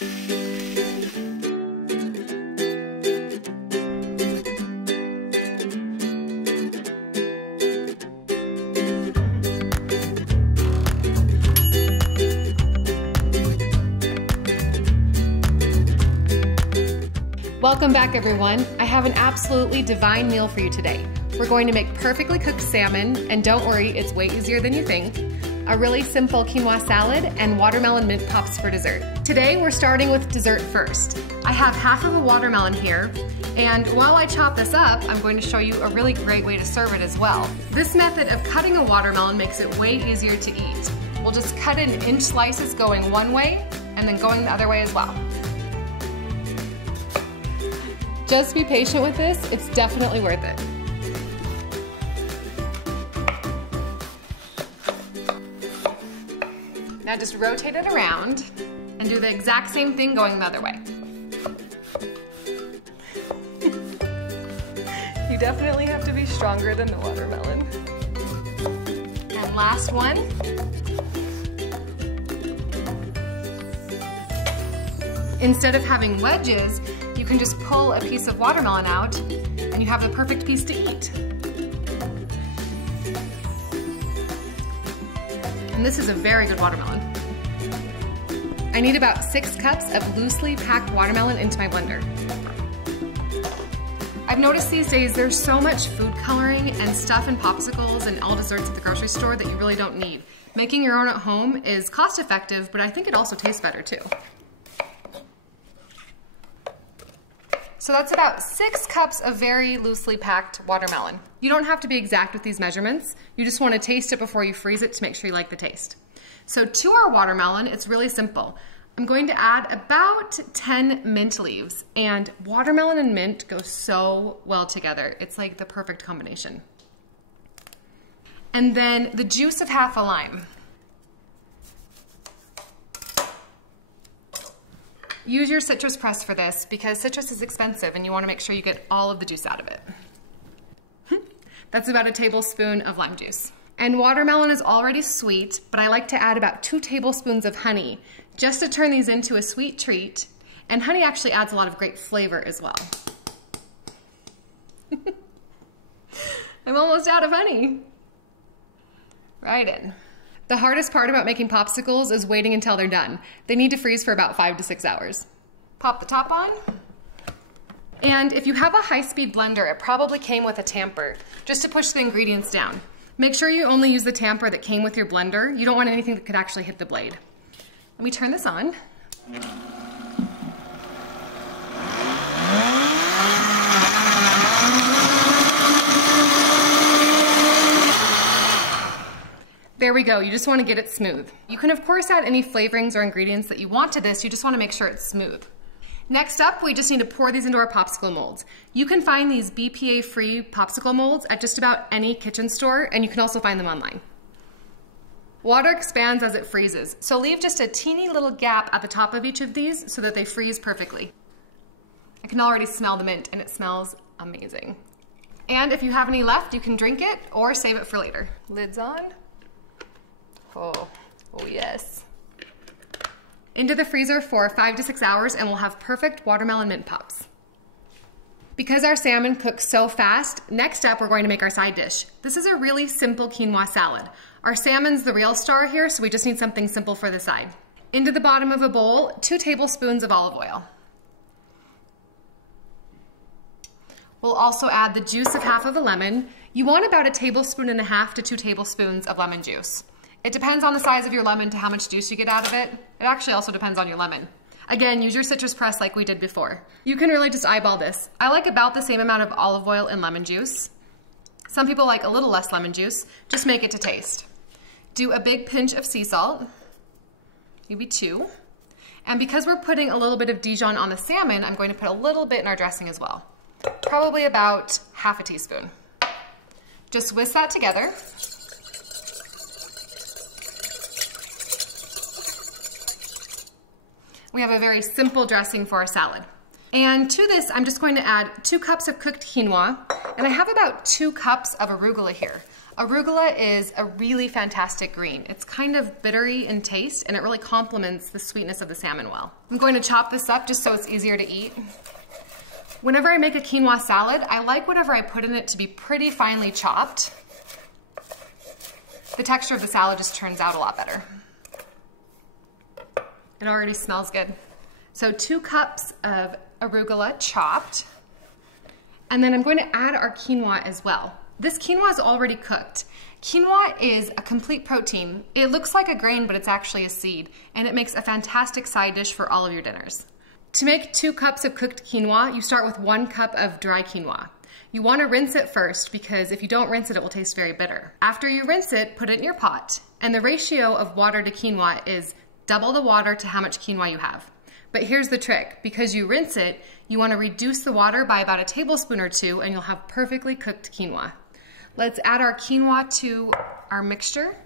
Welcome back, everyone. I have an absolutely divine meal for you today. We're going to make perfectly cooked salmon, and don't worry, it's way easier than you think, a really simple quinoa salad, and watermelon mint pops for dessert. Today, we're starting with dessert first. I have half of a watermelon here, and while I chop this up, I'm going to show you a really great way to serve it as well. This method of cutting a watermelon makes it way easier to eat. We'll just cut it in inch slices going one way, and then going the other way as well. Just be patient with this, it's definitely worth it. Now just rotate it around and do the exact same thing going the other way. You definitely have to be stronger than the watermelon. And last one. Instead of having wedges, you can just pull a piece of watermelon out and you have the perfect piece to eat. And this is a very good watermelon. I need about 6 cups of loosely packed watermelon into my blender. I've noticed these days there's so much food coloring and stuff in popsicles and all desserts at the grocery store that you really don't need. Making your own at home is cost effective, but I think it also tastes better too. So that's about 6 cups of very loosely packed watermelon. You don't have to be exact with these measurements. You just want to taste it before you freeze it to make sure you like the taste. So to our watermelon, it's really simple. I'm going to add about 10 mint leaves, and watermelon and mint go so well together. It's like the perfect combination. And then the juice of half a lime. Use your citrus press for this because citrus is expensive and you want to make sure you get all of the juice out of it. That's about a tablespoon of lime juice. And watermelon is already sweet, but I like to add about 2 tablespoons of honey just to turn these into a sweet treat. And honey actually adds a lot of great flavor as well. I'm almost out of honey. Right in. The hardest part about making popsicles is waiting until they're done. They need to freeze for about 5 to 6 hours. Pop the top on. And if you have a high-speed blender, it probably came with a tamper, just to push the ingredients down. Make sure you only use the tamper that came with your blender. You don't want anything that could actually hit the blade. Let me turn this on. There we go, you just want to get it smooth. You can of course add any flavorings or ingredients that you want to this, you just want to make sure it's smooth. Next up, we just need to pour these into our popsicle molds. You can find these BPA-free popsicle molds at just about any kitchen store, and you can also find them online. Water expands as it freezes, so leave just a teeny little gap at the top of each of these so that they freeze perfectly. I can already smell the mint, and it smells amazing. And if you have any left, you can drink it or save it for later. Lids on. Oh yes. Into the freezer for 5 to 6 hours and we'll have perfect watermelon mint pops. Because our salmon cooks so fast, next up we're going to make our side dish. This is a really simple quinoa salad. Our salmon's the real star here, so we just need something simple for the side. Into the bottom of a bowl, 2 tablespoons of olive oil. We'll also add the juice of half of a lemon. You want about 1.5 tablespoons to 2 tablespoons of lemon juice. It depends on the size of your lemon to how much juice you get out of it. It actually also depends on your lemon. Again, use your citrus press like we did before. You can really just eyeball this. I like about the same amount of olive oil and lemon juice. Some people like a little less lemon juice. Just make it to taste. Do a big pinch of sea salt, maybe 2. And because we're putting a little bit of DIJON on the salmon, I'm going to put a little bit in our dressing as well. Probably about ½ teaspoon. Just whisk that together. We have a very simple dressing for our salad. And to this, I'm just going to add 2 cups of cooked quinoa, and I have about 2 cups of arugula here. Arugula is a really fantastic green. It's kind of bittery in taste and it really complements the sweetness of the salmon well. I'm going to chop this up just so it's easier to eat. Whenever I make a quinoa salad, I like whatever I put in it to be pretty finely chopped. The texture of the salad just turns out a lot better. It already smells good. So 2 cups of arugula chopped. And then I'm going to add our quinoa as well. This quinoa is already cooked. Quinoa is a complete protein. It looks like a grain, but it's actually a seed, and it makes a fantastic side dish for all of your dinners. To make 2 cups of cooked quinoa, you start with 1 cup of dry quinoa. You want to rinse it first because if you don't rinse it, it will taste very bitter. After you rinse it, put it in your pot, and the ratio of water to quinoa is double the water to how much quinoa you have. But here's the trick. Because you rinse it, you want to reduce the water by about a tablespoon or 2 and you'll have perfectly cooked quinoa. Let's add our quinoa to our mixture,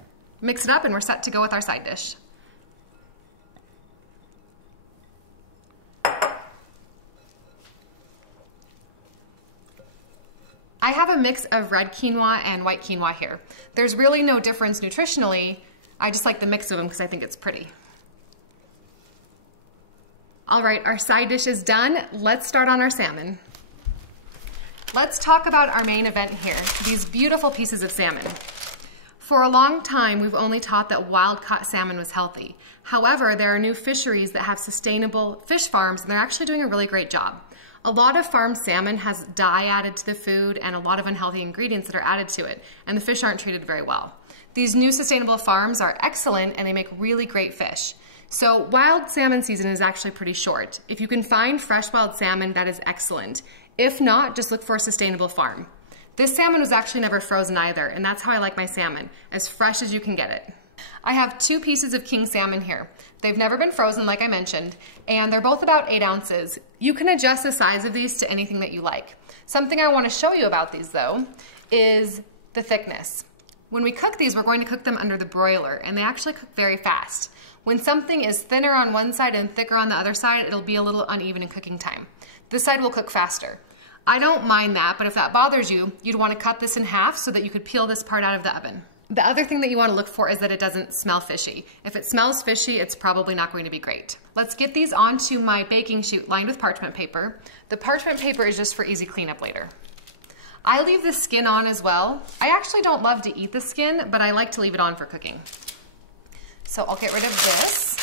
mix it up, and we're set to go with our side dish. I have a mix of red quinoa and white quinoa here. There's really no difference nutritionally. I just like the mix of them because I think it's pretty. All right, our side dish is done. Let's start on our salmon. Let's talk about our main event here, these beautiful pieces of salmon. For a long time, we've only taught that wild-caught salmon was healthy. However, there are new fisheries that have sustainable fish farms, and they're actually doing a really great job. A lot of farmed salmon has dye added to the food and a lot of unhealthy ingredients that are added to it, and the fish aren't treated very well. These new sustainable farms are excellent and they make really great fish. So wild salmon season is actually pretty short. If you can find fresh wild salmon, that is excellent. If not, just look for a sustainable farm. This salmon was actually never frozen either, and that's how I like my salmon, as fresh as you can get it. I have 2 pieces of king salmon here. They've never been frozen, like I mentioned, and they're both about 8 ounces. You can adjust the size of these to anything that you like. Something I want to show you about these, though, is the thickness. When we cook these, we're going to cook them under the broiler, and they actually cook very fast. When something is thinner on one side and thicker on the other side, it'll be a little uneven in cooking time. This side will cook faster. I don't mind that, but if that bothers you, you'd want to cut this in half so that you could peel this part out of the oven. The other thing that you want to look for is that it doesn't smell fishy. If it smells fishy, it's probably not going to be great. Let's get these onto my baking sheet lined with parchment paper. The parchment paper is just for easy cleanup later. I leave the skin on as well. I actually don't love to eat the skin, but I like to leave it on for cooking. So I'll get rid of this.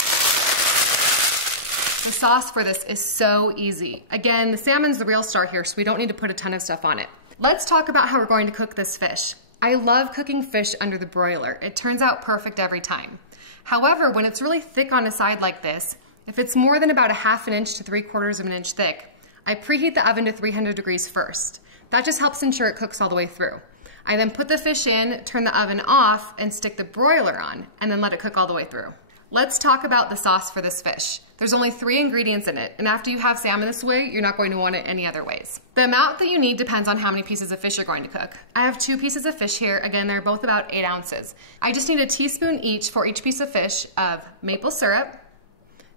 The sauce for this is so easy. Again, the salmon's the real star here, so we don't need to put a ton of stuff on it. Let's talk about how we're going to cook this fish. I love cooking fish under the broiler. It turns out perfect every time. However, when it's really thick on a side like this, if it's more than about 1/2 inch to 3/4 of an inch thick, I preheat the oven to 300 degrees first. That just helps ensure it cooks all the way through. I then put the fish in, turn the oven off, and stick the broiler on, and then let it cook all the way through. Let's talk about the sauce for this fish. There's only 3 ingredients in it, and after you have salmon this way, you're not going to want it any other ways. The amount that you need depends on how many pieces of fish you're going to cook. I have 2 pieces of fish here. Again, they're both about 8 ounces. I just need a teaspoon each for each piece of fish of maple syrup,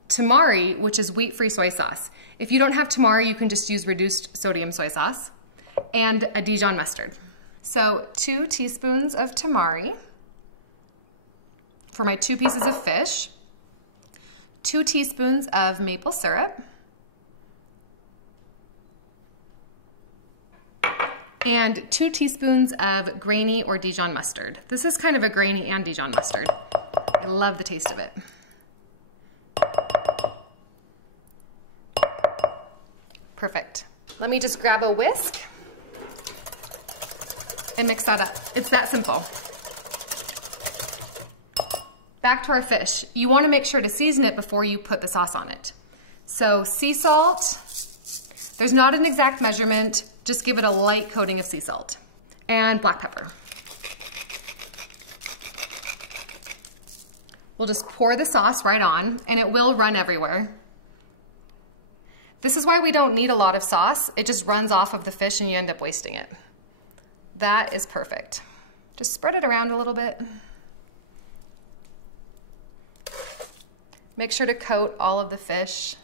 tamari, which is wheat-free soy sauce. If you don't have tamari, you can just use reduced sodium soy sauce, and a DIJON mustard. So 2 teaspoons of tamari for my 2 pieces of fish, 2 teaspoons of maple syrup, and 2 teaspoons of grainy or DIJON mustard. This is kind of a grainy and DIJON mustard. I love the taste of it. Perfect. Let me just grab a whisk and mix that up. It's that simple. Back to our fish. You want to make sure to season it before you put the sauce on it. So sea salt, there's not an exact measurement, just give it a light coating of sea salt. And black pepper. We'll just pour the sauce right on, and it will run everywhere. This is why we don't need a lot of sauce. It just runs off of the fish and you end up wasting it. That is perfect. Just spread it around a little bit. Make sure to coat all of the fish.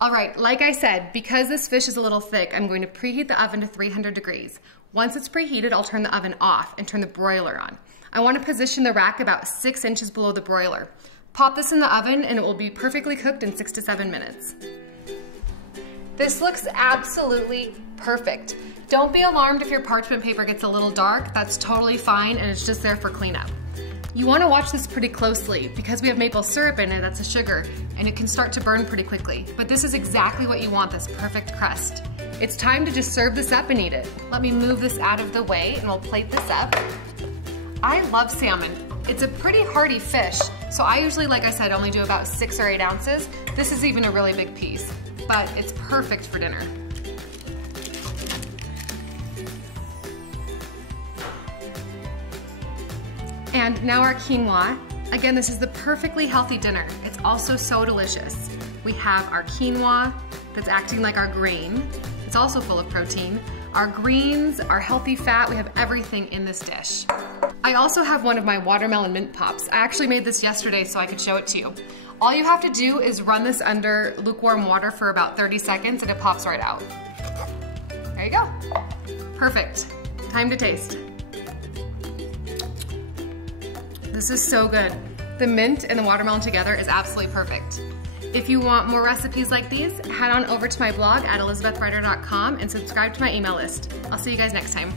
All right, like I said, because this fish is a little thick, I'm going to preheat the oven to 300 degrees. Once it's preheated, I'll turn the oven off and turn the broiler on. I want to position the rack about 6 inches below the broiler. Pop this in the oven and it will be perfectly cooked in 6 to 7 minutes. This looks absolutely perfect. Don't be alarmed if your parchment paper gets a little dark. That's totally fine and it's just there for cleanup. You want to watch this pretty closely because we have maple syrup in it, that's a sugar, and it can start to burn pretty quickly. But this is exactly what you want, this perfect crust. It's time to just serve this up and eat it. Let me move this out of the way and we'll plate this up. I love salmon. It's a pretty hearty fish, so I usually, like I said, only do about 6 or 8 ounces. This is even a really big piece, but it's perfect for dinner. And now our quinoa. Again, this is the perfectly healthy dinner. It's also so delicious. We have our quinoa that's acting like our grain. It's also full of protein. Our greens, our healthy fat, we have everything in this dish. I also have one of my watermelon mint pops. I actually made this yesterday so I could show it to you. All you have to do is run this under lukewarm water for about 30 seconds and it pops right out. There you go. Perfect. Time to taste. This is so good. The mint and the watermelon together is absolutely perfect. If you want more recipes like these, head on over to my blog at elizabethwriter.com and subscribe to my email list. I'll see you guys next time.